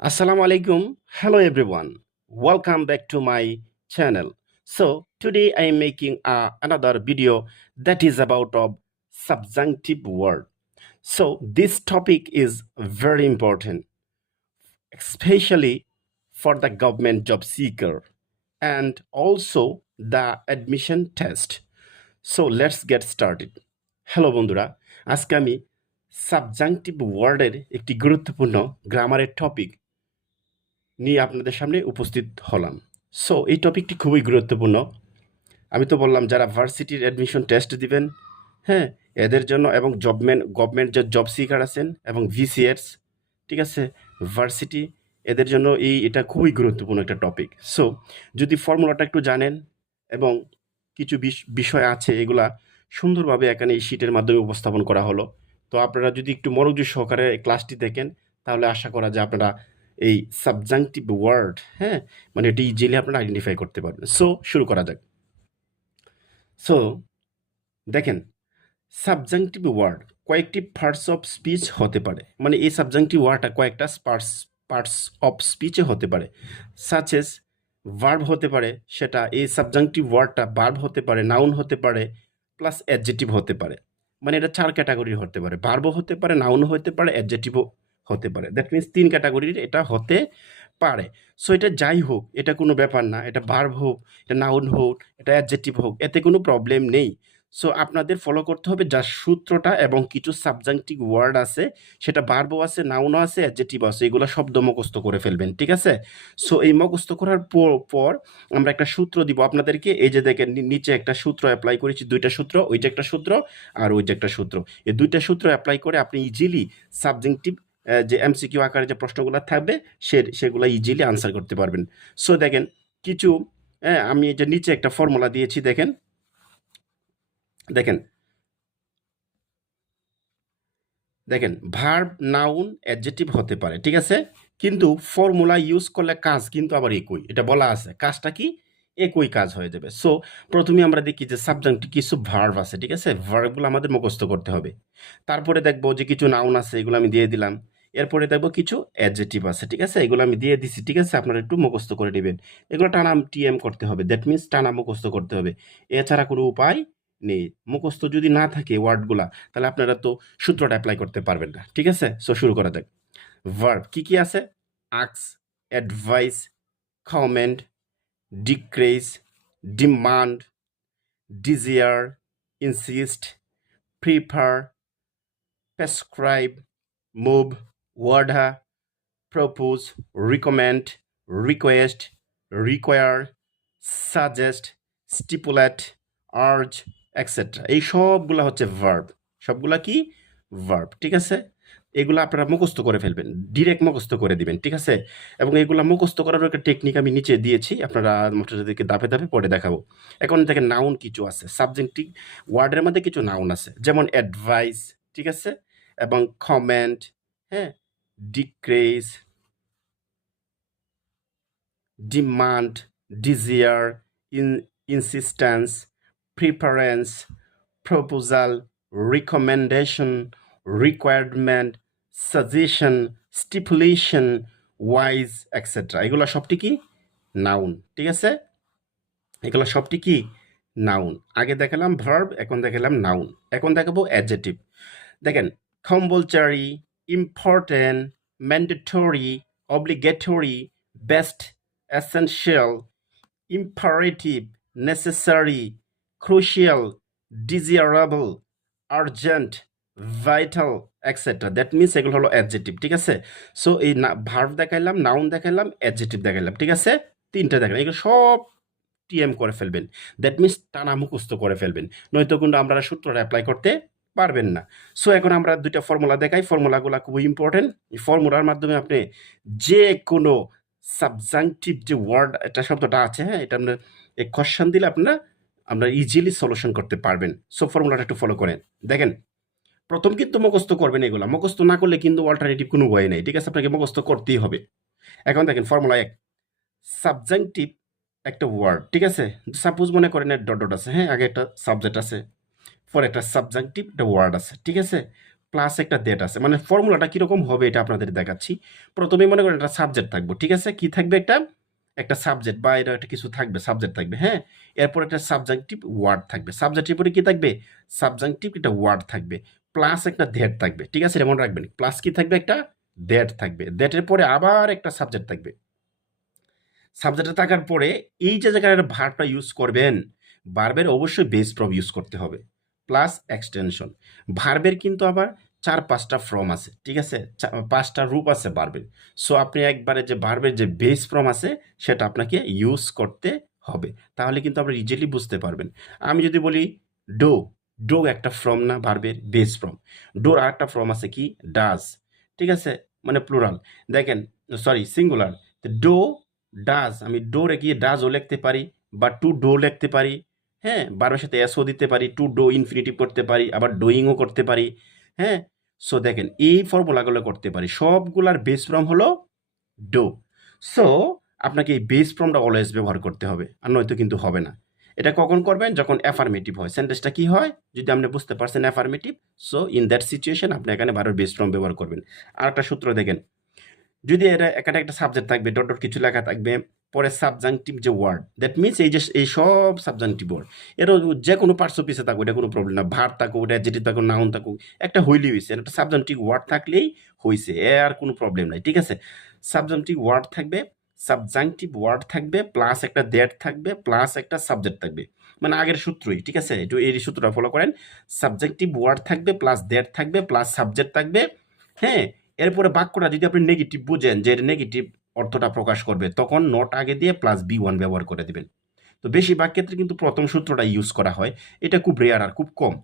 Assalamu alaikum. Hello everyone. Welcome back to my channel. So today I am making another video that is about of subjunctive word. So this topic is very important, especially for the government job seeker and also the admission test. So let's get started. Hello বন্ধুরা, আজকে আমি subjunctive ওয়ার্ডের একটি গুরুত্বপূর্ণ গ্রামারের topic নিয়ে আপনাদের সামনে উপস্থিত হলাম। সো এই টপিকটি খুবই গুরুত্বপূর্ণ। আমি তো বললাম যারা ভার্সিটির অ্যাডমিশন টেস্ট দিবেন, হ্যাঁ, এদের জন্য এবং গভর্নমেন্ট যে জব সিকার আছেন এবং ভিসিএস, ঠিক আছে, ভার্সিটি, এদের জন্য এটা খুবই গুরুত্বপূর্ণ একটা টপিক। সো যদি ফর্মুলাটা একটু জানেন এবং কিছু বিষয় আছে এগুলা সুন্দরভাবে এখানে এই শীটের মাধ্যমে উপস্থাপন করা হলো। তো আপনারা যদি একটু মনোযোগ সহকারে ক্লাসটি দেখেন তাহলে আশা করা যায় আপনারা এই সাবজাংটিভ ওয়ার্ড, হ্যাঁ, মানে এটি ইজিলি আপনারা আইডেন্টিফাই করতে পারবেন। সো শুরু করা যাক। সো দেখেন, সাবজাংটিভ ওয়ার্ড কয়েকটি পার্টস অফ স্পিচ হতে পারে, মানে এই সাবজাংটিভ ওয়ার্ডটা কয়েকটা পার্টস অফ স্পিচে হতে পারে। সাচ এস ভার্ব হতে পারে, সেটা এই সাবজাংটিভ ওয়ার্ডটা ভার্ব হতে পারে, নাউন হতে পারে, প্লাস অ্যাডজেক্টিভ হতে পারে। মানে এটা 4 ক্যাটাগরির হতে পারে, ভার্বও হতে পারে, নাউন হতে পারে, অ্যাডজেক্টিভও হতে পারে। দ্যাট মিনস 3 ক্যাটাগরির এটা হতে পারে। সো এটা যাই হোক, এটা কোনো ব্যাপার না, এটা ভার্ব হোক, এটা নাউন হোক, এটা অ্যাডজেক্টিভ হোক, এতে কোনো প্রবলেম নেই। সো আপনাদের ফলো করতে হবে যার সূত্রটা, এবং কিছু সাবজাংটিভ ওয়ার্ড আছে, সেটা ভার্বও আছে, নাউনও আছে, অ্যাডজেক্টিভ আছে, এগুলো শব্দ মুখস্থ করে ফেলবেন, ঠিক আছে? সো এই মুখস্থ করার পর আমরা একটা সূত্র দিব আপনাদেরকে। এই যে দেখেন নিচে একটা সূত্র অ্যাপ্লাই করেছি, 2টা সূত্র, ওইটা একটা সূত্র আর ওইটা একটা সূত্র। এই 2টা সূত্র অ্যাপ্লাই করে আপনি ইজিলি সাবজেক্টিভ যে এমসিকিউ আকারে যে প্রশ্নগুলো থাকবে সেগুলো ইজিলি আনসার করতে পারবেন। সো দেখেন কিছু, আমি এই যে নিচে একটা ফর্মুলা দিয়েছি, দেখেন দেখেন দেখেন ভার্ব, নাউন, অ্যাডজেক্টিভ হতে পারে, ঠিক আছে, কিন্তু ফর্মুলা ইউজ করলে কাজ কিন্তু আবার একই। এটা বলা আছে কাজটা কি, একই কাজ হয়ে যাবে। সো প্রথমে আমরা দেখি যে সাবজেক্টে কিছু ভার্ব আছে, ঠিক আছে, ভার্বগুলো আমাদের মুখস্থ করতে হবে। তারপরে দেখবো যে কিছু নাউন আছে, এগুলো আমি দিয়ে দিলাম। এরপরে দেখবো কিছু অ্যাডজেক্টিভ আছে, ঠিক আছে, এগুলো আমি দিয়ে দিছি, ঠিক আছে, আপনারা একটু মুখস্থ করে নেবেন। এগুলো টানা টিএম করতে হবে, দ্যাট মিনস টানা মুখস্থ করতে হবে, এছাড়া কোনো উপায় নেই। মুখস্থ যদি না থাকে ওয়ার্ডগুলা, তাহলে আপনারা তো সূত্রটা অ্যাপ্লাই করতে পারবেন না, ঠিক আছে? সো শুরু করা যাক। ভার্ব কি কি আছে? আক্স, advise, comment, decree, demand, desire, insist, prefer, prescribe, move, order, propose, recommend, request, require, suggest, stipulate, urge, etcetera. এই সবগুলা হচ্ছে ভার্ব। সবগুলা কি? ভার্ব, ঠিক আছে? এগুলো আপনারা মুখস্থ করে ফেলবেন, ডিরেক্ট মুখস্থ করে দিবেন, ঠিক আছে? এবং এগুলা মুখস্থ করারও একটা টেকনিক আমি নিচে দিয়েছি, আপনারা মোটামুটি ধাপে ধাপে পড়ে দেখাবো। এখন থেকে নাউন কিছু আছে, সাবজেক্টিভ ওয়ার্ডের মধ্যে কিছু নাউন আছে, যেমন অ্যাডভাইস, ঠিক আছে, এবং কমেন্ট, হ্যাঁ, decree, demand, desire, insistence, preference, proposal, recommendation, requirement, suggestion, stipulation, wise, etcetera. এগুলো সবটি কি? নাউন, ঠিক আছে? এগুলো সবটি কি? নাউন। আগে দেখালাম ভার্ব, এখন দেখালাম নাউন, এখন দেখাবো অ্যাডজেক্টিভ। দেখেন, compulsory, important, mandatory, obligatory, best, essential, imperative, necessary, crucial, desirable, urgent, vital, etc. That means এগুলো হলো অ্যাডজেক্টিভ, ঠিক আছে? সো এই ভার্ব দেখাইলাম, নাউন দেখাইলাম, অ্যাডজেক্টিভ দেখাইলাম, ঠিক আছে, 3টা দেখালাম, এগুলো সব টিএম করে ফেলবেন। দ্যাট মিনস টানা মুখস্থ করে ফেলবেন, নয়তো কিন্তু আমরা সূত্রটা অ্যাপ্লাই করতে পারবেন না। সো এখন আমরা 2টা ফর্মুলা দেখাই, ফর্মুলাগুলো খুবই ইম্পর্টেন্ট। এই ফর্মুলার মাধ্যমে আপনি যে কোনো সাবজাংটিভ যে ওয়ার্ড এটা শব্দটা আছে, হ্যাঁ, এটা আপনার এই কোশ্চেন দিলে আমরা ইজিলি সলিউশন করতে পারবেন। সো ফর্মুলাটা একটু ফলো করেন। দেখেন, প্রথম কিন্তু মুখস্থ করবেন, এগুলা মুখস্থ না করলে কিন্তু অল্টারনেটিভ কোনো ওয়ে নেই, ঠিক আছে, আপনাকে মুখস্থ করতেই হবে। এখন দেখেন ফর্মুলা 1, সাবজাংটিভ একটা ওয়ার্ড, ঠিক আছে, সাপোজ মনে করেন ডট ডট আছে, হ্যাঁ, আগে একটা সাবজেক্ট আছে, পরে একটা সাবজাংটিভ একটা ওয়ার্ড আছে, ঠিক আছে, প্লাস একটা দ্যাট আছে, মানে ফর্মুলাটা কীরকম হবে এটা আপনাদের দেখাচ্ছি। প্রথমে মনে করেন একটা সাবজেক্ট থাকবে, ঠিক আছে, কি থাকবে, একটা সাবজেক্ট বা এটা একটা কিছু থাকবে, সাবজেক্ট থাকবে, হ্যাঁ, এরপর একটা সাবজেক্টিভ ওয়ার্ড থাকবে, সাবজেক্টের পরে কি থাকবে, সাবজেক্টিভ একটা ওয়ার্ড থাকবে, প্লাস একটা দ্যাট থাকবে, ঠিক আছে, এটা মনে রাখবেন, প্লাস কি থাকবে, একটা দ্যাট থাকবে, দ্যাটের পরে আবার একটা সাবজেক্ট থাকবে, সাবজেক্টে থাকার পরে এই যে জায়গায় ভার্বটা ইউজ করবেন, ভার্বের অবশ্যই বেস ফর্ম ইউজ করতে হবে, প্লাস এক্সটেনশন। ভার্বের কিন্তু আবার 4-5টা ফর্ম আছে, ঠিক আছে, 5টা রূপ আছে ভার্বের। সো আপনি একবারে যে ভার্বের যে বেস ফর্ম আছে সেটা আপনাকে ইউজ করতে হবে, তাহলে কিন্তু আপনি ইজিলি বুঝতে পারবেন। আমি যদি বলি ডো, ডো একটা ফর্ম না, ভার্বের বেস ফর্ম। ডোর আর একটা ফর্ম আছে কি, ডাজ, ঠিক আছে, মানে প্লুরাল, দেখেন, সরি সিঙ্গুলার। ডো ডাজ, আমি ডো রেখে ডাজও লিখতে পারি, বা টু ডো লিখতে পারি, হ্যাঁ, বারবার সাথে এসও দিতে পারি, টু ডো ইনফিনিটিভ করতে পারি, আবার ডুইংও করতে পারি, হ্যাঁ। সো দেখেন এই ফর্মুলাগুলো করতে পারি, সবগুলার বেস ফর্ম হলো ডো। সো আপনাকে এই বেস ফর্মটা অলওয়েজ ব্যবহার করতে হবে, আর নয়তো কিন্তু হবে না। এটা কখন করবেন, যখন অ্যাফার্মেটিভ হয়, সেন্টেন্সটা কি হয়, যদি আপনি বুঝতে পারছেন affirmative, so in that situation আপনি এখানে বারবার বেস ফর্ম ব্যবহার করবেন। আর একটা সূত্র দেখেন, যদি এটা এখানে একটা সাবজেক্ট থাকবে, ডট ডট কিছু লেখা থাকবে, পরে সাবজাংটিভ যে ওয়ার্ড, দ্যাট মিনস এই যে এই সব সাবজাংটিভ ওয়ার্ড, এটা যে কোনো পার্টস পিসে থাকুক, এটা কোনো প্রবলেম না, ভার্ব থাকুক, এটা অ্যাডজেক্টিভ থাকুক, নাউন থাকুক, একটা হইলেই হয়েছে, একটা সাবজাংটিভ ওয়ার্ড থাকলেই হয়েছে, আর কোনো প্রবলেম নাই, ঠিক আছে। সাবজাংটিভ ওয়ার্ড থাকবে, সাবজাংটিভ ওয়ার্ড থাকবে, প্লাস একটা দ্যাট থাকবে, প্লাস একটা সাবজেক্ট থাকবে, মানে আগের সূত্রই, ঠিক আছে, একটু এই সূত্রটা ফলো করেন। সাবজেক্টিভ ওয়ার্ড থাকবে, প্লাস দ্যাট থাকবে, প্লাস সাবজেক্ট থাকবে, হ্যাঁ। এরপরে বাক্যটা যদি আপনি নেগেটিভ বুঝেন যে নেগেটিভ অর্থটা প্রকাশ করবে, তখন নট আগে দিয়ে প্লাস বি1 ব্যবহার করে দিবেন। তো বেশিরভাগ ক্ষেত্রে কিন্তু প্রথম সূত্রটা ইউজ করা হয়, এটা খুব রেয়ার আর খুব কম,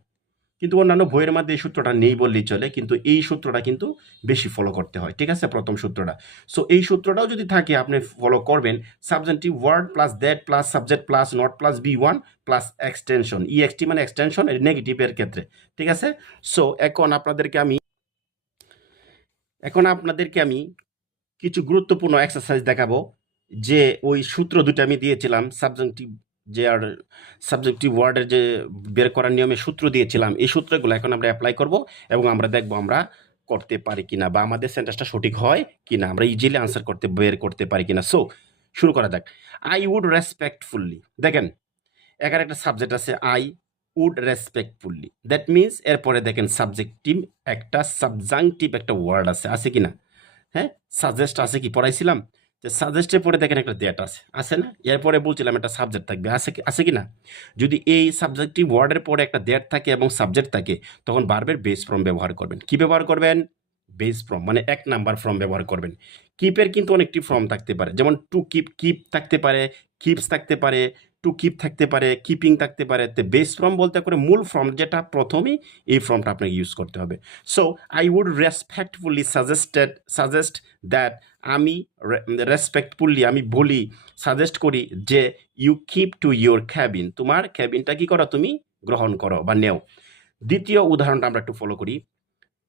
কিন্তু অন্যান্য বইয়ের মধ্যে এই সূত্রটা নেই বললেই চলে, কিন্তু এই সূত্রটা কিন্তু বেশি ফলো করতে হয়, ঠিক আছে, প্রথম সূত্রটা। সো এই সূত্রটাও যদি থাকে আপনি ফলো করবেন, subjective word plus that plus subject plus not plus বি1 প্লাস এক্সটেনশন, ইএক্সটি মানে এক্সটেনশন, নেগেটিভের ক্ষেত্রে, ঠিক আছে। সো এখন আপনাদেরকে আমি কিছু গুরুত্বপূর্ণ এক্সারসাইজ দেখাবো, যে ওই সূত্র দুটো আমি দিয়েছিলাম, সাবজেক্টিভ যে আর সাবজেক্টিভ ওয়ার্ডের যে বের করার নিয়মে সূত্র দিয়েছিলাম, এই সূত্রগুলো এখন আমরা অ্যাপ্লাই করব, এবং আমরা দেখব আমরা করতে পারি কিনা, বা আমাদের সেন্টেন্সটা সঠিক হয় কিনা, আমরা ইজিলি আনসার বের করতে পারি কিনা। সো শুরু করা যাক। আই উড রেসপেক্টফুলি, দেখেন এখানে একটা সাবজেক্ট আছে, I would respectfully, that means এরপরে দেখেন সাবজেক্টিভ একটা সাবজাংটিভ একটা ওয়ার্ড আছে কিনা, হ্যাঁ, সাজেস্ট আছে কি, পড়াইছিলাম যে সাজেস্টের পরে দেখেন একটা দ্যাট আছে না, এরপরে বলছিলাম একটা সাবজেক্ট থাকবে, আছে কি না। যদি এই সাবজেক্টিভ ওয়ার্ডের পরে একটা দ্যাট থাকে এবং সাবজেক্ট থাকে, তখন ভার্বের বেস ফর্ম ব্যবহার করবেন। কি ব্যবহার করবেন, বেস ফর্ম, মানে 1 নাম্বার ফর্ম ব্যবহার করবেন। কিপের কিন্তু অনেকটি ফর্ম থাকতে পারে, যেমন টু কিপ, কিপ থাকতে পারে, কিপস থাকতে পারে, টু কিপ থাকতে পারে, কিপিং থাকতে পারে। তো বেস ফর্ম বলতে করে মূল ফর্ম যেটা প্রথমেই, এই ফর্মটা আপনাকে ইউজ করতে হবে। So I would respectfully suggest that, আমি রেসপেক্টফুলি আমি বলি, সাজেস্ট করি যে you keep to your cabin, তোমার ক্যাবিনটা কি করো, তুমি গ্রহণ করো বা নেও। দ্বিতীয় উদাহরণটা আমরা একটু ফলো করি।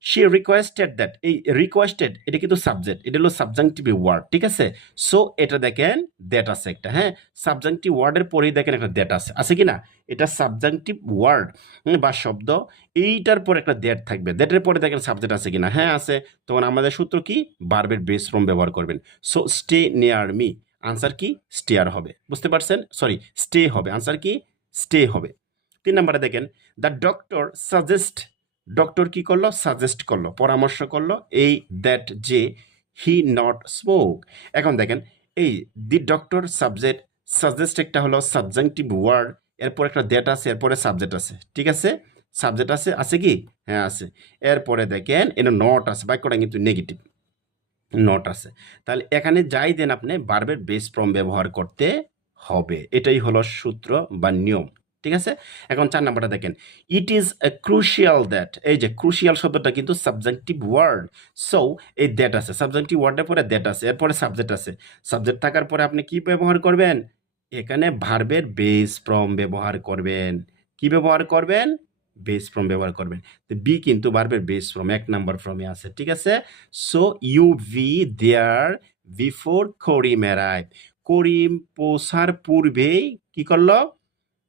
শি রিকোয়েস্টেড দ্যাট, এই রিকোয়েস্টেড এটা কিন্তু সাবজেক্ট, এটা হলো সাবজাংটিভ ওয়ার্ড, ঠিক আছে। সো এটা দেখেন দ্যাট আছে একটা, হ্যাঁ, সাবজাংটিভ ওয়ার্ডের পরেই দেখেন একটা দ্যাট আছে কি না, এটা সাবজাংটিভ ওয়ার্ড বা শব্দ, এইটার পরে একটা দ্যাট থাকবে, দ্যাটের পরে দেখেন সাবজেক্ট আছে কিনা, হ্যাঁ আছে, তখন আমাদের সূত্র কি, ভার্বের বেস ফর্ম ব্যবহার করবেন। So stay near me, answer কি, স্টেয়ার হবে, বুঝতে পারছেন, সরি স্টে হবে, আনসার কি, স্টে হবে। 3 নম্বরে দেখেন, দ্য ডক্টর সাজেস্ট, ডক্টর কি করলো, সাজেস্ট করলো, পরামর্শ করলো, এই দ্যাট যে হি নট স্মোক। এখন দেখেন এই দি ডক্টর সাবজেক্ট, সাজেস্ট একটা হলো সাবজেক্টিভ ওয়ার্ড, এরপর একটা দ্যাট আছে, এরপরে সাবজেক্ট আছে, ঠিক আছে, সাবজেক্ট আছে কি, হ্যাঁ আছে, এরপরে দেখেন এটা নট আছে, বাক্যটা কিন্তু নেগেটিভ, নট আছে, তাহলে এখানে যাই দেন আপনি ভার্বের বেস ফর্ম ব্যবহার করতে হবে, এটাই হলো সূত্র বা নিয়ম, ঠিক আছে। এখন 4 নম্বরটা দেখেন, it is a crucial that, এই যে ক্রুশিয়াল শব্দটা কিন্তু সাবজেক্টিভ ওয়ার্ড। সো এই দ্যাট আছে, সাবজেক্টিভ ওয়ার্ডের পরে দ্যাট আছে, এরপরে সাবজেক্ট আছে, সাবজেক্ট থাকার পরে আপনি কি ব্যবহার করবেন, এখানে ভার্বের বেস ফর্ম ব্যবহার করবেন। কি ব্যবহার করবেন, বেস ফর্ম ব্যবহার করবেন। তো বি কিন্তু ভার্বের বেস ফর্ম 1 নাম্বার ফর্মে আছে, ঠিক আছে। So you be there before Karim arrive, Karim পৌঁছার পূর্বেই কি করলো,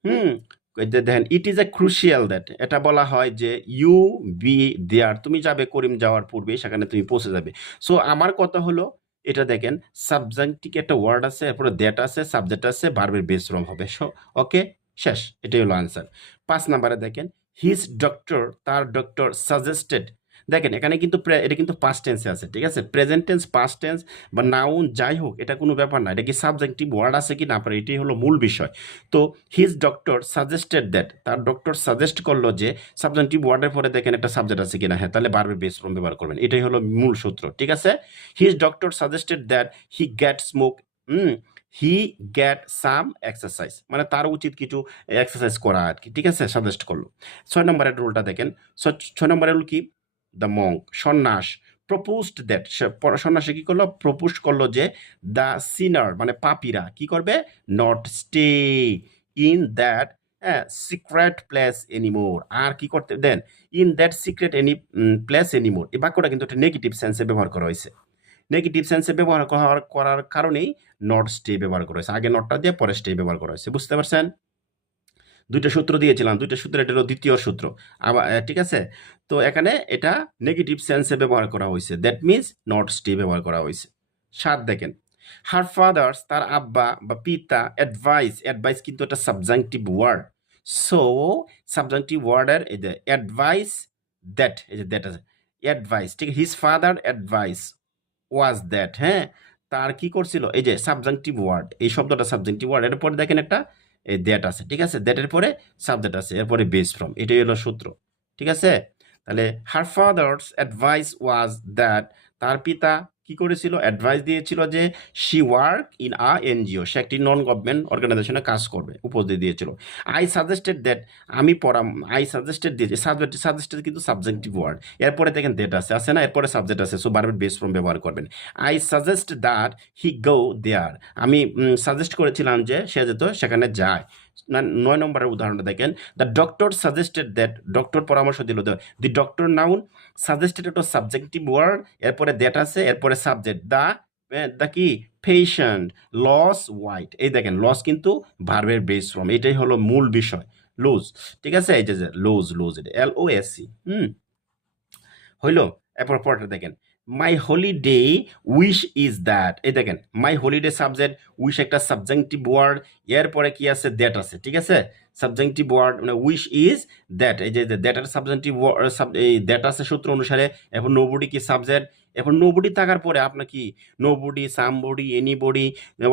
হুম, দেখেন it is a crucial that, এটা বলা হয় যে ইউ বি দেয়ার, তুমি যাবে করিম যাওয়ার পূর্বে সেখানে তুমি পৌঁছে যাবে। সো আমার কথা হলো এটা দেখেন সাবজেক্টিভ একটা ওয়ার্ড আছে, এরপরে দ্যাট আছে, সাবজেক্ট আছে, ভার্বের বেস ফর্ম হবে। সো ওকে, শেষ, এটাই হলো আনসার। 5 নম্বরে দেখেন হিজ ডক্টর, তার ডক্টর সাজেস্টেড। দেখেন এখানে কিন্তু এটা কিন্তু পাস্ট টেন্সে আছে, ঠিক আছে? প্রেজেন্ট টেন্স, পাস্ট টেন্স বা নাউন যাই হোক, এটা কোনো ব্যাপার না, এটা কি সাবজেক্টিভ ওয়ার্ড আছে কি না পারে, এটাই হলো মূল বিষয়। তো হিজ ডক্টর সাজেস্টেড দ্যাট, তার ডক্টর সাজেস্ট করলো যে, সাবজেক্টিভ ওয়ার্ডের পরে দেখেন একটা সাবজেক্ট আছে কিনা, হ্যাঁ, তাহলে ভার্বের বেস ফর্ম ব্যবহার করবেন, এটাই হলো মূল সূত্র, ঠিক আছে? His doctor suggested that he get smoke, he get some exercise, মানে তার উচিত কিছু এক্সারসাইজ করা আর কি, ঠিক আছে? সাজেস্ট করলো। 6 নম্বরের রুলটা দেখেন। 6 নম্বরের রুল কি? দ্য মঙ্ক, সন্ন্যাস, প্রপোজড দ্যাট, সন্ন্যাসে কি করলো? প্রপোজ করলো যে দ্য সিনার মানে পাপীরা কি করবে? Not stay in that secret place anymore, আর কি করতে দেন? In that secret place anymore, এই বাক্যটা কিন্তু একটা নেগেটিভ সেন্সে ব্যবহার করা হয়েছে। নেগেটিভ সেন্সে ব্যবহার করার কারণেই নট স্টে ব্যবহার করা হয়েছে, আগে নটটা দিয়ে পরে স্টে ব্যবহার করা হয়েছে, বুঝতে পারছেন? দুইটা সূত্র দিয়েছিলাম, দুইটা সূত্র, এটা হলো দ্বিতীয় সূত্র। আবার ঠিক আছে, তো এখানে এটা নেগেটিভ সেন্সে ব্যবহার করা হয়েছে, দ্যাট মিনস নট স্টে ব্যবহার করা হয়েছে। 7 দেখেন হার ফাদার্স, তার আব্বা বা পিতা, অ্যাডভাইস, অ্যাডভাইস কিন্তু একটা সাবজেক্টিভ ওয়ার্ড। সো সাবজেক্টিভ ওয়ার্ডের এই যে অ্যাডভাইস দ্যাট, এই যে দ্যাট আছে অ্যাডভাইস, ঠিক আছে? His father advice was that, হ্যাঁ, তার কি করছিল? এই যে সাবজেক্টিভ ওয়ার্ড, এই শব্দটা সাবজেক্টিভ ওয়ার্ড, এর পরে দেখেন একটা এই দ্যাট আছে, ঠিক আছে? দ্যাটের পরে সাবজেক্ট আছে, এরপরে বেস ফ্রম, এটাই হলো সূত্র, ঠিক আছে? তাহলে her father's advice was that, তার পিতা কি করেছিল? অ্যাডভাইস দিয়েছিল যে she work in a NGO, সে একটি নন গভর্নমেন্ট অর্গানাইজেশনে কাজ করবে, উপদেশ দিয়েছিল। আই সাজেস্টেড দ্যাট, আমি আই সাজেস্টেড দিয়েছি, সাজেস্টেড কিন্তু সাবজেক্টিভ ওয়ার্ড, এরপরে দেখেন দ্যাট আছে না, এরপরে সাবজেক্ট আছে, সো ভার্বের বেস ফর্ম ব্যবহার করবেন। আই সাজেস্ট দ্যাট হি গো দেয়ার, আমি সাজেস্ট করেছিলাম যে সে যেত সেখানে যায়। 9 নম্বরের উদাহরণটা দেখেন the doctor suggested that, doctor পরামর্শ দিল, দি ডক্টর নাউন, সাজেস্টেড একটা সাবজেক্টিভ ওয়ার্ড, এরপরে দ্যাট আছে, এরপরে সাবজেক্ট, দ্য কি পেশেন্ট লস হোয়াইট, এই দেখেন লস কিন্তু ভার্বের বেস ফর্ম, এটাই হলো মূল বিষয়। লুজ, ঠিক আছে? এই যে লুজ, এটা LOSE, হইল। এরপর পরটা দেখেন মাই হলিডে উইশ ইজ দ্যাট, এই দেখেন মাই হলিডে সাবজেক্ট, উইশ একটা সাবজেক্টিভ ওয়ার্ড, এরপরে কি আছে? দ্যাট আছে, ঠিক আছে? সাবজেক্টিভ ওয়ার্ড মানে উইশ ইজ দ্যাট, এই যে দ্যাটের সাবজেক্টিভ এই দ্যাট আছে সূত্র অনুসারে। এখন নোবডি কি সাবজেক্ট, এখন নোবডি থাকার পরে আপনার কি নোবডি, সামবডি, এনিবডি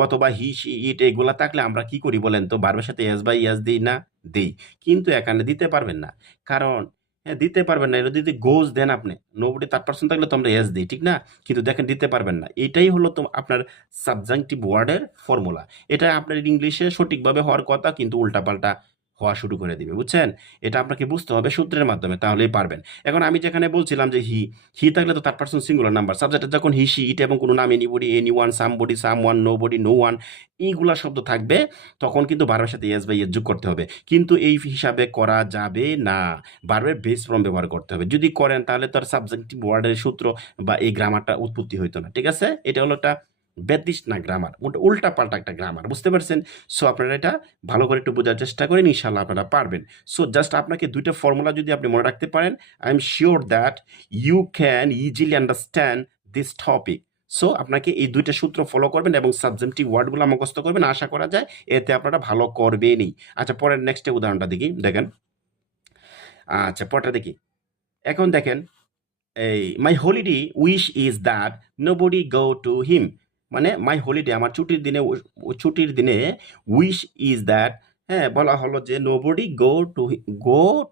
অথবা হি সি ইট এগুলা থাকলে আমরা কি করি বলেন তো? ভার্বের সাথে এস বাই এস দিই না? দিই, কিন্তু এখানে দিতে পারবেন না, কারণ হ্যাঁ দিতে পারবেন না, এটা যদি গোজ দেন আপনি নোবডি থার্ড পারসন থাকলে তো আমরা এস দিই, ঠিক না? কিন্তু দেখেন দিতে পারবেন না, এটাই হলো তো আপনার সাবজেক্টিভ ওয়ার্ডের ফর্মুলা। এটা আপনার ইংলিশে সঠিকভাবে হওয়ার কথা, কিন্তু উল্টাপাল্টা হওয়া শুরু করে দিবে, বুঝছেন? এটা আপনাকে বুঝতে হবে সূত্রের মাধ্যমে, তাহলেই পারবেন। এখন আমি যেখানে বলছিলাম যে হি থাকলে তো থার্ড পারসন সিঙ্গুলার নাম্বার, সাবজেক্টে যখন হি সি ইট এবং কোনো নাম anybody, anyone, somebody, someone, nobody, no one, এইগুলা শব্দ থাকবে, তখন কিন্তু ভার্বের সাথে এস বাই এস যোগ করতে হবে, কিন্তু এই হিসাবে করা যাবে না, ভার্বের বেস ফর্ম ব্যবহার করতে হবে। যদি করেন তাহলে তো আর সাবজেক্টিভ ওয়ার্ডের সূত্র বা এই গ্রামারটা উৎপত্তি হইতো না, ঠিক আছে? এটা হলো একটা বেদিস না গ্রামার, উল্টা পাল্টা একটা গ্রামার, বুঝতে পারছেন? সো আপনারা এটা ভালো করে একটু বোঝার চেষ্টা করেন, ইনশাল্লাহ আপনারা পারবেন। সো জাস্ট আপনাকে দুইটা ফর্মুলা যদি আপনি মনে রাখতে পারেন, I am sure that you can easily understand this topic. So আপনাকে এই দুইটা সূত্র ফলো করবেন এবং সাবজেক্টিভ ওয়ার্ডগুলো মুখস্থ করবেন, আশা করা যায় এতে আপনারা ভালো করবেনই। আচ্ছা, পরের নেক্সট উদাহরণটা দেখেন। আচ্ছা, পরটা দেখি। এখন দেখেন এই my holiday wish is that nobody go to him, মানে মাই হলিডে আমার ছুটির দিনে উইশ ইজ দ্যাট, হ্যাঁ, বলা হলো যে নোবডি গো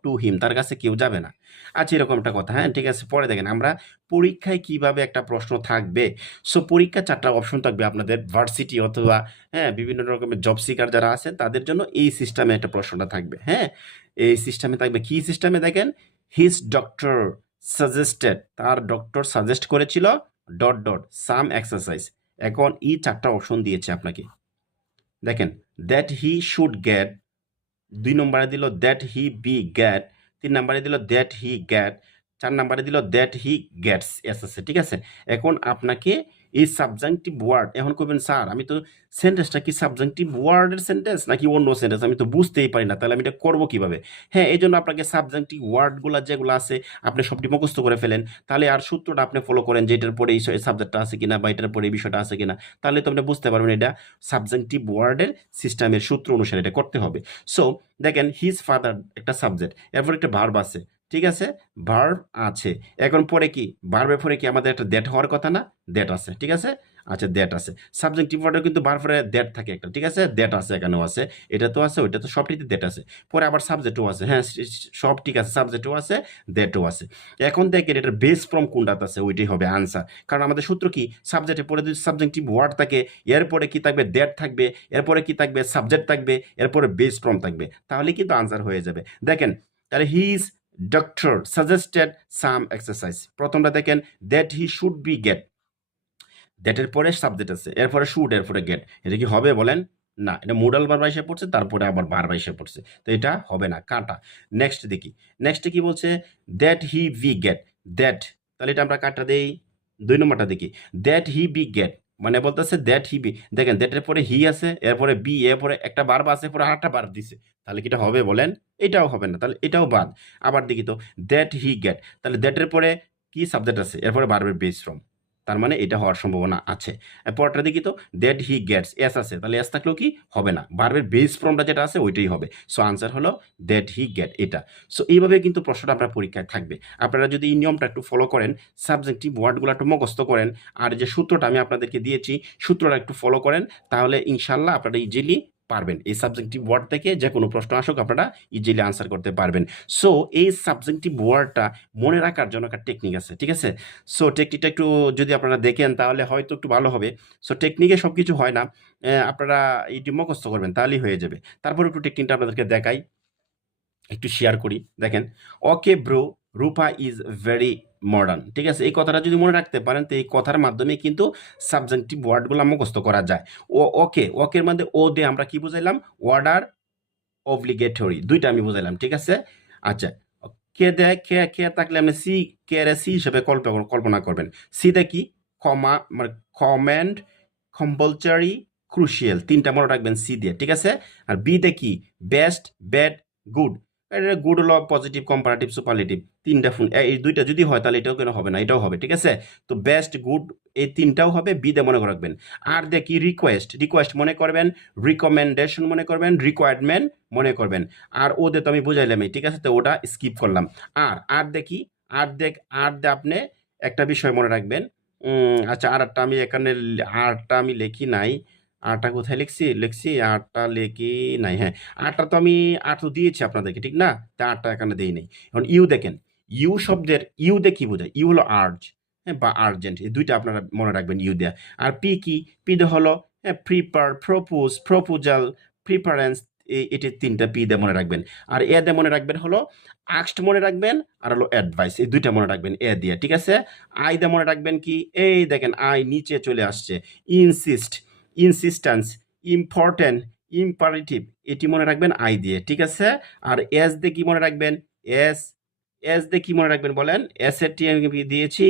টু হিম, তার কাছে কেউ যাবে না। আচ্ছা, এরকম একটা কথা, হ্যাঁ, ঠিক আছে। পরে দেখেন আমরা পরীক্ষায় কিভাবে একটা প্রশ্ন থাকবে। সো পরীক্ষা 4টা অপশন থাকবে আপনাদের ভার্সিটি অথবা হ্যাঁ বিভিন্ন রকমের জব সিকার যারা আছেন তাদের জন্য এই সিস্টেমে একটা প্রশ্নটা থাকবে, হ্যাঁ, এই সিস্টেমে থাকবে। কি সিস্টেমে দেখেন, হিজ ডক্টর সাজেস্টেড, তার ডক্টর সাজেস্ট করেছিল সাম এক্সারসাইজ। এখন এই 4টা অপশন দিয়েছে আপনাকে, দেখেন দ্যাট হি শুড গেট, 2 নম্বরে দিল দ্যাট হি বি গেট, 3 নম্বরে দিল দ্যাট হি গেট, 4 নম্বরে দিল দ্যাট হি গেটস এস আছে, ঠিক আছে? এখন আপনাকে এই সাবজেক্টিভ ওয়ার্ড এখন কইবেন স্যার আমি তো সেন্টেন্সটা কি সাবজেক্টিভ ওয়ার্ডের সেন্টেন্স নাকি অন্য সেন্টেন্স আমি তো বুঝতেই পারি না, তাহলে আমি এটা করবো কিভাবে? হ্যাঁ, এই জন্য আপনাকে সাবজেক্টিভ ওয়ার্ডগুলো যেগুলো আছে আপনি সবটি মুখস্থ করে ফেলেন, তাহলে আর সূত্রটা আপনি ফলো করেন যে এটার পরে এই সাবজেক্টটা আছে কিনা বা এটার পরে এই বিষয়টা আছে কিনা, তাহলে তো আপনি বুঝতে পারবেন এটা সাবজেক্টিভ ওয়ার্ডের সিস্টেমের সূত্র অনুসারে এটা করতে হবে। সো দেখেন হিজ ফাদার একটা সাবজেক্ট, এরপর একটা ভার্ব আছে, ঠিক আছে, ভার্ব আছে, এখন পরে কি ভার্বের পরে কি আমাদের একটা দ্যাট হওয়ার কথা না, দ্যাট আছে, ঠিক আছে, আচ্ছা দ্যাট আছে, সাবজেক্টিভ ওয়ার্ডে কিন্তু ভার্বের দ্যাট থাকে একটা, ঠিক আছে, দ্যাট আছে, এখানেও আছে, এটা তো আছে, ওইটা তো সবটিতে দ্যাট আছে, পরে আবার সাবজেক্টও আছে, হ্যাঁ সব ঠিক আছে, সাবজেক্টও আছে, দ্যাটও আছে। এখন দেখেন এটার বেস ফ্রম কোনটাতে আছে ওইটাই হবে আনসার, কারণ আমাদের সূত্র কি সাবজেক্টের পরে যদি সাবজেক্টিভ ওয়ার্ড থাকে এরপরে কি থাকবে দ্যাট থাকবে, এরপরে কি থাকবে সাবজেক্ট থাকবে, এরপরে বেস ফ্রম থাকবে, তাহলে কিন্তু আনসার হয়ে যাবে। দেখেন তাহলে he is doctor suggested some exercise, প্রথমটা দেখেন that he should be get, দ্যাটের পরে সাবজেক্ট আছে, এরপরে শুড, এরপরে গেট, এটা কি হবে বলেন? না, এটা মোডাল ভার্ব এসে পড়ছে, তারপরে আবার ভার্ব এসে পড়ছে, তো এটা হবে না, কাটা। নেক্সট দেখি, নেক্সটে কি বলছে, that he be get, that, তাহলে এটা আমরা কাটা দেই। 2 নম্বরটা দেখি, দ্যাট হি বি গেট, মানে বলতেছে দ্যাট হি বি, দেখেন দ্যাটের পরে হি আছে, এরপরে বি, এরপরে একটা ভার্ব আছে, পরে আরেকটা ভার্ব দিছে, তাহলে কি এটা হবে বলেন? এটাও হবে না, তাহলে এটাও বাদ। আবার দেখি তো, দ্যাট হি গেট, তাহলে দ্যাটের পরে কি সাবজেক্ট আছে, এরপরে ভার্বের বেস ফ্রম, তার মানে এটা হওয়ার সম্ভাবনা আছে। পরটা দেখি তো, দ্যাট হি গেটস, এস আছে, তাহলে এস থাকলেও কি হবে না, ভার্বের বেস ফর্মটা যেটা আছে ওইটাই হবে। সো আনসার হলো দ্যাট হি গেট, এটা। সো এইভাবে কিন্তু প্রশ্নটা আপনার পরীক্ষায় থাকবে, আপনারা যদি এই নিয়মটা একটু ফলো করেন, সাবজেক্টিভ ওয়ার্ডগুলো একটু মুখস্থ করেন, আর যে সূত্রটা আমি আপনাদেরকে দিয়েছি সূত্রটা একটু ফলো করেন, তাহলে ইনশাল্লাহ আপনারা ইজিলি পারবেন, এই সাবজেক্টিভ ওয়ার্ড থেকে যে কোনো প্রশ্ন আসুক আপনারা ইজিলি আনসার করতে পারবেন। সো এই সাবজেক্টিভ ওয়ার্ডটা মনে রাখার জন্য একটা টেকনিক আছে, ঠিক আছে। সো টেকনিকটা একটু যদি আপনারা দেখেন তাহলে হয়তো একটু ভালো হবে। সো টেকনিকে সব কিছু হয় না, আপনারা এটি মুখস্থ করবেন তাহলেই হয়ে যাবে। তারপর একটু টেকনিকটা আপনাদেরকে দেখাই, একটু শেয়ার করি। দেখেন, okay bro, Rupa is very modern, ঠিক আছে, এই কথাটা যদি মনে রাখতে পারেন তো এই কথার মাধ্যমে কিন্তু সাবজেক্টিভ ওয়ার্ডগুলো মুখস্থ করা যায়। ওকে, ওকের মধ্যে ও দিয়ে আমরা কি বুঝাইলাম, অর্ডার অব্লিগেটরি, দুইটা আমি বুঝাইলাম, ঠিক আছে। আচ্ছা, কে দেয়, কে কে থাকলে আপনি সি, কে রে সি হিসেবে কল্পনা করবেন। সিতে কি, কমা মানে কমেন্ড, কম্পালসারি, ক্রুশিয়াল, তিনটা মনে রাখবেন সি দিয়ে, ঠিক আছে। আর বিতে কি, বেস্ট, ব্যাড, গুড, এটা গুড হলো পজিটিভ, কম্পারেটিভ, সুপারলেটিভ, তিনটা ফোন, এই দুইটা যদি হয় তাহলে এটাও কেন হবে না, এটাও হবে, ঠিক আছে। তো বেস্ট, গুড, এই তিনটাও হবে, বিতে মনে রাখবেন। আর দেখি রিকোয়েস্ট, রিকোয়েস্ট মনে করবেন, রিকমেন্ডেশন মনে করবেন, রিকোয়ারমেন্ট মনে করবেন। আর ওদের তো আমি বুঝাইলামই, ঠিক আছে, তো ওটা স্কিপ করলাম। আর দেখি, আর দে আপনি একটা বিষয় মনে রাখবেন। আচ্ছা, আরটা আমি এখানে, আরটা আমি লিখি নাই, আরটা কোথায় লিখছি আরটা লিখি নাই, হ্যাঁ আরটা তো আমি, আর তো দিয়েছি আপনাদেরকে, ঠিক না, তা আরটা এখানে দিই নাই। এখন ইউ দেখেন, ইউ শব্দের ইউ দিয়ে কি বোঝায়, ইউ হলো আর্জ, হ্যাঁ, বা আর্জেন্ট, এই দুইটা আপনারা মনে রাখবেন ইউ দেয়া। আর পি কি, পি দিয়ে হলো প্রিপার, প্রপোজ, প্রপোজাল, প্রিফারেন্স, এটি তিনটা পি দিয়ে মনে রাখবেন। আর এ দিয়ে মনে রাখবেন হলো আক্সড মনে রাখবেন, আর হলো অ্যাডভাইস, এই দুইটা মনে রাখবেন এ দিয়ে, ঠিক আছে। আই দিয়ে মনে রাখবেন কি, এই দেখেন আই নিচে চলে আসছে, ইনসিস্ট, ইনসিস্টেন্স, ইম্পর্টেন্ট, ইম্পারেটিভ, এটি মনে রাখবেন আই দিয়ে, ঠিক আছে। আর এস দিয়ে কি মনে রাখবেন, এস, এস দিয়ে কি মনে রাখবেন বলেন, এস এর টি আমি দিয়েছি,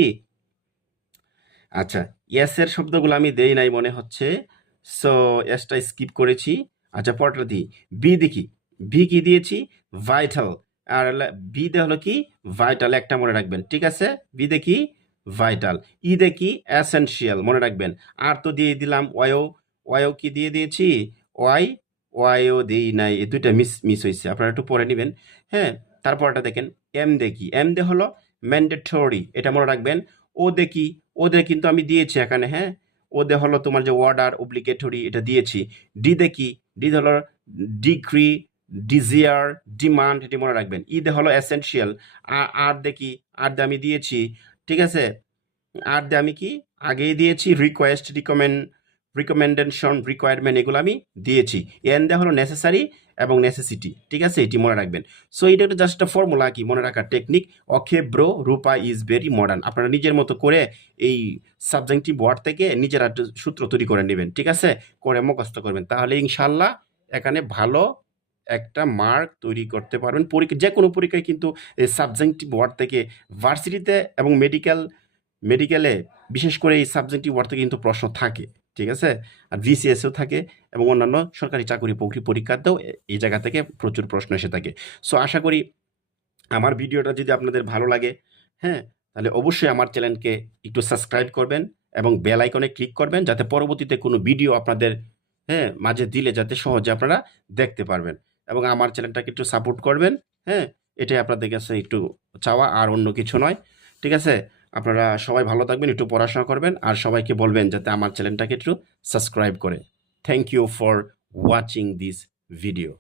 আচ্ছা এস এর শব্দগুলো আমি দেই নাই মনে হচ্ছে, সো এসটা স্কিপ করেছি। আচ্ছা পরটা দিই, বি দেখি, ভি কি দিয়েছি, ভাইটাল, আর বি দে হলো কি, ভাইটাল, একটা মনে রাখবেন, ঠিক আছে, বি দেখি ভাইটাল। ই দেখি এসেনশিয়াল মনে রাখবেন। আর তো দিয়ে দিলাম ওয়াইও, ওয়াইও কি দিয়ে দিয়েছি, ওয়াই, ওয়াইও দিই নাই, এই দুইটা মিস হয়েছে, আপনারা একটু পরে নেবেন, হ্যাঁ। তারপরটা দেখেন, এম দেখি, এম দে হলো ম্যান্ডেটরি, এটা মনে রাখবেন। ও দেখি, ওদের কিন্তু আমি দিয়েছি এখানে, হ্যাঁ, ওদের হলো তোমার যে অর্ডার অব্লিগেটরি, এটা দিয়েছি। ডি দেখি, ডি হলো ডিগ্রি, ডিজিয়ার, ডিমান্ড, এটি মনে রাখবেন। ই দে হলো এসেনশিয়াল। আর দেখি, আর দে আমি দিয়েছি, ঠিক আছে। আর দে আমি কি আগেই দিয়েছি, রিকোয়েস্ট, রিকমেন্ডেশন, রিকোয়ারমেন্ট, এগুলো আমি দিয়েছি। এন দে হলো নেসেসারি এবং নেসেসিটি, ঠিক আছে, এটি মনে রাখবেন। সো এটা একটা জাস্ট একটা ফর্মুলা, কি মনে রাখার technique. Okay bro, Rupa is very modern, আপনারা নিজের মতো করে এই সাবজেক্টিভ ওয়ার্ড থেকে নিজেরা একটা সূত্র তৈরি করে নেবেন, ঠিক আছে, করে মুখস্থ করবেন, তাহলে ইনশাল্লাহ এখানে ভালো একটা মার্ক তৈরি করতে পারবেন। পরীক্ষা, যে কোনো পরীক্ষায় কিন্তু এই সাবজেক্টিভ ওয়ার্ড থেকে ভার্সিটিতে এবং মেডিকেল মেডিকেলে বিশেষ করে এই সাবজেক্টিভ ওয়ার্ড থেকে কিন্তু প্রশ্ন থাকে, ঠিক আছে? আর বিসিএসও থাকে এবং অন্যান্য সরকারি চাকরি পরীক্ষাতেও এই জায়গা থেকে প্রচুর প্রশ্ন এসে থাকে। সো আশা করি আমার ভিডিওটা যদি আপনাদের ভালো লাগে, হ্যাঁ, তাহলে অবশ্যই আমার চ্যানেলকে একটু সাবস্ক্রাইব করবেন এবং বেল আইকনে ক্লিক করবেন, যাতে পরবর্তীতে কোনো ভিডিও আপনাদের মাঝে দিলে যাতে সহজে আপনারা দেখতে পারবেন, এবং আমার চ্যানেলটাকে একটু সাপোর্ট করবেন। হ্যাঁ, এটাই আপনাদের কাছে একটু চাওয়া, আর অন্য কিছু নয়। ঠিক আছে? আপনারা সবাই ভালো থাকবেন, একটু পড়াশোনা করবেন, আর সবাইকে বলবেন যাতে আমার চ্যানেলটাকে একটু সাবস্ক্রাইব করে। Thank you for watching this video.